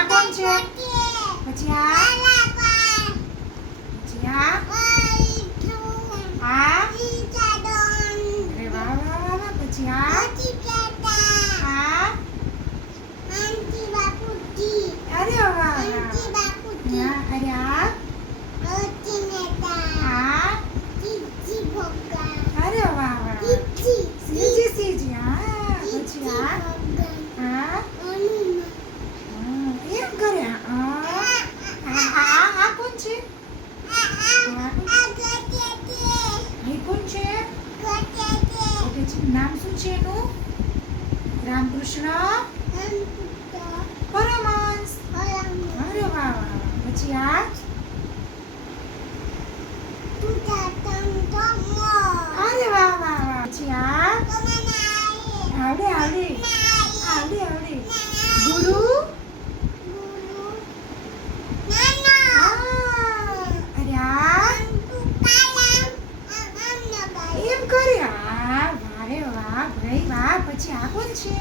આ કોણ છે? પછી આ પછી આ અરે વાહ વાહ વાહ વાહ. પછી આ અરે વાહ વાહ. હા, અરે આ અરે વાહ વાહ. સીજી હા. પછી આ એમ કરે. આ કોણ છે? એ કોણ છે? ઓકે છે. નામ શું છે એનું? રામકૃષ્ણ પરમહંસ. અરે વાહ વાહ વાહ. પછી આ અરે વાહ વાહ વાહ. પછી આ આવડે. ગુરુ હા. અરે આ એમ કરે. વાહ રે વાહ ભાઈ વાહ. પછી આ કોણ છે?